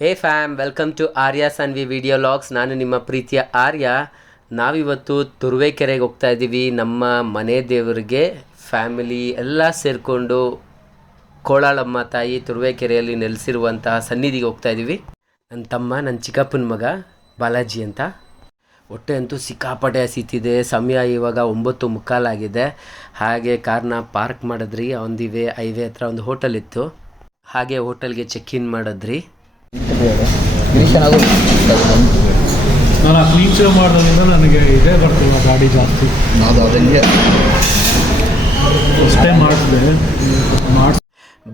Hey fam, welcome to Arya Sanvi video logs. ನಾನು ನಿಮ್ಮ ಪ್ರೀತಿಯ ಆರ್ಯ. ನಾವಿವತ್ತು ತುರುವೇಕೆರೆಗೆ ಹೋಗ್ತಾ ಇದ್ದೀವಿ. ನಮ್ಮ ಮನೆ ದೇವರಿಗೆ ಫ್ಯಾಮಿಲಿ ಎಲ್ಲ ಸೇರಿಕೊಂಡು ಕೋಳಾಳಮ್ಮ ತಾಯಿ ತುರುವೇಕೆರೆಯಲ್ಲಿ ನೆಲೆಸಿರುವಂತಹ ಸನ್ನಿಧಿಗೆ ಹೋಗ್ತಾ ಇದ್ದೀವಿ. ನನ್ನ ತಮ್ಮ, ನನ್ನ ಚಿಕ್ಕಪ್ಪನ ಮಗ ಬಾಲಾಜಿ ಅಂತ. ಹೊಟ್ಟೆ ಅಂತೂ ಸಿಕ್ಕಾಪಟ್ಟೆ ಹಸಿತಿದೆ. ಸಮಯ ಇವಾಗ 9:15 ಆಗಿದೆ. ಹಾಗೆ ಕಾರ್ನ ಪಾರ್ಕ್ ಮಾಡಿದ್ರಿ. ಹೈವೇ ಹತ್ರ ಒಂದು ಹೋಟೆಲ್ ಇತ್ತು. ಹಾಗೆ ಹೋಟೆಲ್ಗೆ ಚೆಕ್ ಇನ್ ಮಾಡಿದ್ರಿ. ನಾನು ಆ ಕ್ಲೀನ್ ಶೇವ್ ಮಾಡೋದ್ರಿಂದ ನನಗೆ ಇದೇ ಬರ್ತಿಲ್ಲ, ಗಾಡಿ ಜಾಸ್ತಿ. ಅಷ್ಟೇ ಮಾಡಿದೆ.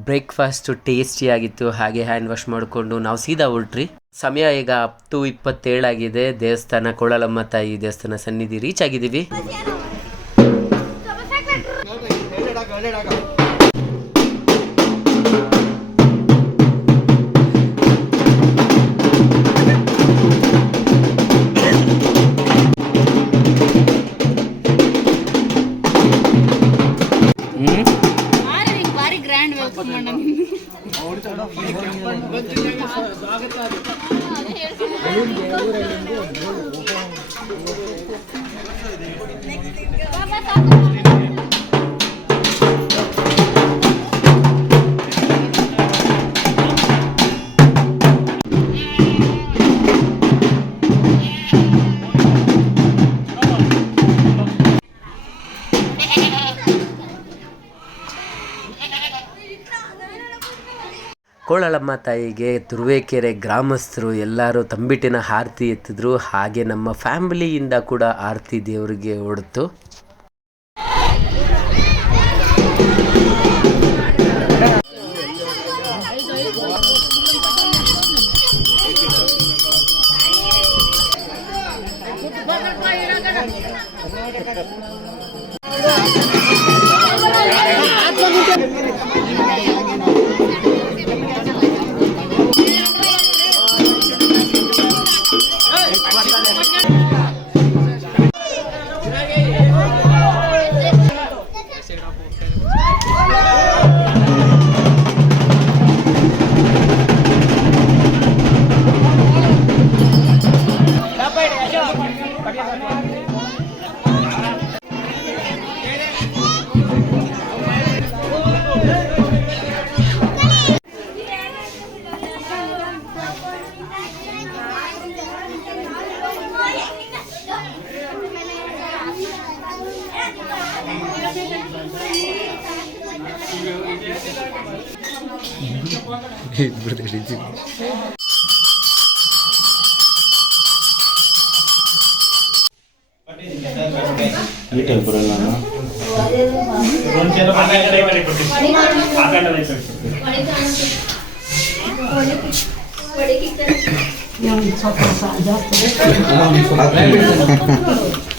ಬ್ರೇಕ್ಫಾಸ್ಟು ಟೇಸ್ಟಿಯಾಗಿತ್ತು. ಹಾಗೆ ಹ್ಯಾಂಡ್ ವಾಶ್ ಮಾಡಿಕೊಂಡು ನಾವು ಸೀದಾ ಹೊರಟ್ರಿ. ಸಮಯ ಈಗ 10:27 ಆಗಿದೆ. ದೇವಸ್ಥಾನ, ಕೋಳಾಳಮ್ಮ ತಾಯಿ ದೇವಸ್ಥಾನ ಸನ್ನಿಧಿ ರೀಚ್ ಆಗಿದ್ದೀವಿ. ಕೋಳಾಳಮ್ಮ ತಾಯಿಗೆ ತುರುವೇಕೆರೆ ಗ್ರಾಮಸ್ಥರು ಎಲ್ಲರೂ ತಂಬಿಟ್ಟಿನ ಆರತಿ ಎತ್ತಿದ್ರು. ಹಾಗೆ ನಮ್ಮ ಫ್ಯಾಮಿಲಿಯಿಂದ ಕೂಡ ಆರತಿ ದೇವರಿಗೆ ಹೊಡ್ತು.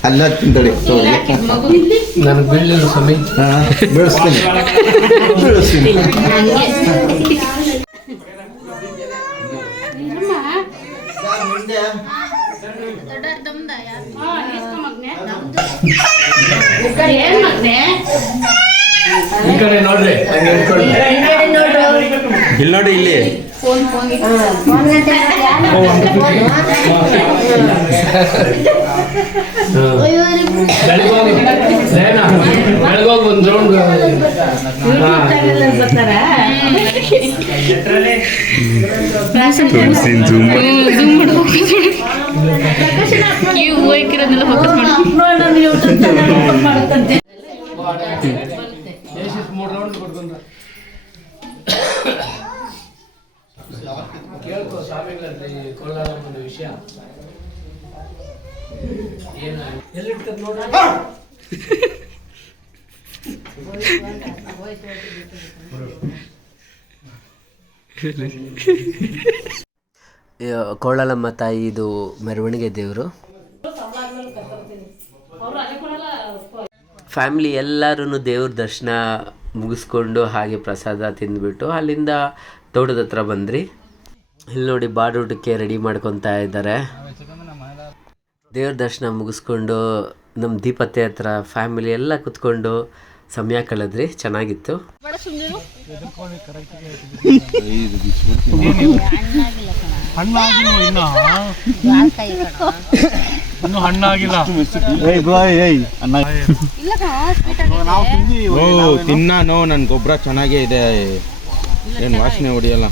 ಅಲ್ಲ ತಿಂತಡೆ ನನಗೆ ಬೀಳಲಿಲ್ಲ ಸ್ವಾಮಿ. ಬೆಳೆಸ್ತೀನಿ. ಈ ಕಡೆ ನೋಡ್ರಿ, ಇಲ್ಲಿ ನೋಡಿ, ಇಲ್ಲಿ ಬೆಳಗೋಗಿ ಒಂದು ರೌಂಡ್ ಕೇಳ್ಕೊ ಸ್ವಾಮಿಗಳಂತೆ ಈ ಕೋಲಾರಮ್ಮನ ವಿಷಯ ಏನು ಎಲ್ಲಿರ್ತದೆ ನೋಡ್ರಿ. ಕೋಳಾಳಮ್ಮ ತಾಯಿ ಇದು ಮೆರವಣಿಗೆ ದೇವರು. ಫ್ಯಾಮಿಲಿ ಎಲ್ಲರೂ ದೇವ್ರ ದರ್ಶನ ಮುಗಿಸ್ಕೊಂಡು ಹಾಗೆ ಪ್ರಸಾದ ತಿಂದ್ಬಿಟ್ಟು ಅಲ್ಲಿಂದ ತೋಟದ ಹತ್ರ ಬಂದ್ರಿ. ಇಲ್ಲಿ ನೋಡಿ ಬಾಡೂಟಕ್ಕೆ ರೆಡಿ ಮಾಡ್ಕೊತಾ ಇದ್ದಾರೆ. ದೇವ್ರ ದರ್ಶನ ಮುಗಿಸ್ಕೊಂಡು ನಮ್ಮ ದೀಪತ್ತೆ ಹತ್ರ ಫ್ಯಾಮಿಲಿ ಎಲ್ಲ ಕುತ್ಕೊಂಡು ಸಮಯ ಕಳೆದ್ರಿ, ಚೆನ್ನಾಗಿತ್ತು. ಇನ್ನೂ ಹಣ್ಣಾಗಿಲ್ಲ. ತಿನ್ನಾನು ನನ್ನ ಗೊಬ್ಬರ ಚೆನ್ನಾಗೇ ಇದೆ, ಏನು ವಾಸನೆ ಹೊಡಿಯಲ್ಲ.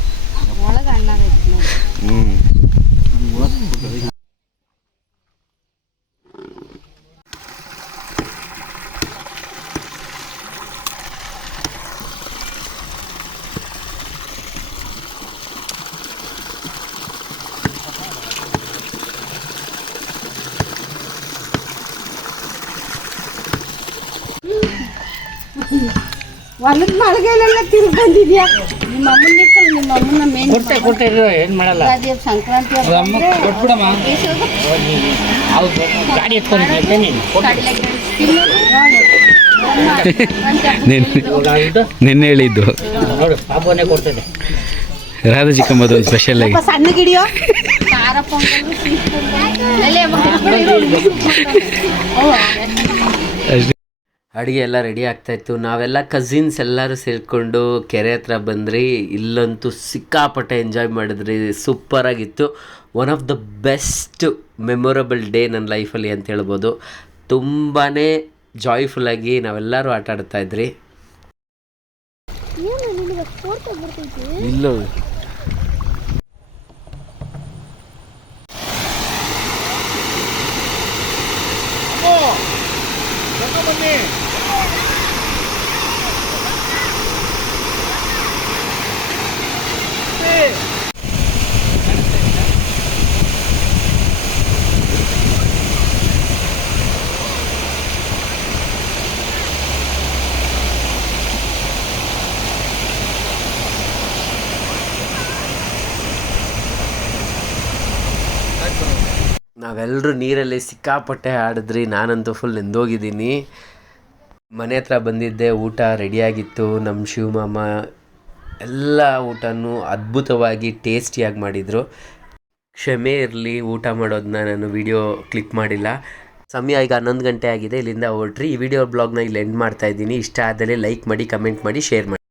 ಹೊಲದ ಮಳೆಗೆಲ್ಲ ತಿರುಗಿ ಬಂದಿದ್ಯಾ? ನಿಮ್ಮ ಅಮ್ಮನ ಇರ್ಕಲ್ಲ, ನಿಮ್ಮ ಅಮ್ಮನ ಮೇನ್ ಏನು ಮಾಡಲ್ಲ. ಸಂಕ್ರಾಂತಿ ನಿನ್ನೆ ಹೇಳಿದ್ದು ರಾಧಾ ಚಿಕ್ಕಮ್ಮದು ಒಂದು ಸ್ಪೆಷಲ್ ಆಗಿ ಸಣ್ಣ ಗಿಡಿಯೋ ಖಾರ ಪೊಂಗಲ್ ಅಡುಗೆ ಎಲ್ಲ ರೆಡಿ ಆಗ್ತಾಯಿತ್ತು. ನಾವೆಲ್ಲ ಕಸಿನ್ಸ್ ಎಲ್ಲರೂ ಸೇರಿಕೊಂಡು ಕೆರೆ ಹತ್ರ ಬಂದ್ರಿ. ಇಲ್ಲಂತೂ ಸಿಕ್ಕಾಪಟ್ಟೆ ಎಂಜಾಯ್ ಮಾಡಿದ್ರಿ, ಸೂಪರಾಗಿತ್ತು. One of the best memorable day ನನ್ನ ಲೈಫಲ್ಲಿ ಅಂತ ಹೇಳ್ಬೋದು. ತುಂಬಾ ಜಾಯ್ಫುಲ್ಲಾಗಿ ನಾವೆಲ್ಲರೂ ಆಟ ಆಡ್ತಾಯಿದ್ರಿ. ಇಲ್ಲ ನಾವೆಲ್ಲರೂ ನೀರಲ್ಲಿ ಸಿಕ್ಕಾಪಟ್ಟೆ ಆಡಿದ್ರಿ. ನಾನಂತೂ ಫುಲ್ ನೆಂದೋಗಿದ್ದೀನಿ. ಮನೆ ಹತ್ರ ಬಂದಿದ್ದೆ, ಊಟ ರೆಡಿಯಾಗಿತ್ತು. ನಮ್ಮ ಶಿವಮಾಮ ಎಲ್ಲ ಊಟನೂ ಅದ್ಭುತವಾಗಿ ಟೇಸ್ಟಿಯಾಗಿ ಮಾಡಿದರು. ಕ್ಷಮೆ ಇರಲಿ, ಊಟ ಮಾಡೋದನ್ನ ನಾನು ವಿಡಿಯೋ ಕ್ಲಿಕ್ ಮಾಡಿಲ್ಲ. ಸಮಯ ಈಗ 11 ಗಂಟೆ ಆಗಿದೆ. ಇಲ್ಲಿಂದ ಹೊರಟ್ರಿ. ಈ ವಿಡಿಯೋ ಬ್ಲಾಗ್ನ ಇಲ್ಲಿ ಎಂಡ್ ಮಾಡ್ತಾಯಿದ್ದೀನಿ. ಇಷ್ಟ ಆದಲ್ಲಿ ಲೈಕ್ ಮಾಡಿ, ಕಮೆಂಟ್ ಮಾಡಿ, ಶೇರ್ ಮಾಡಿ.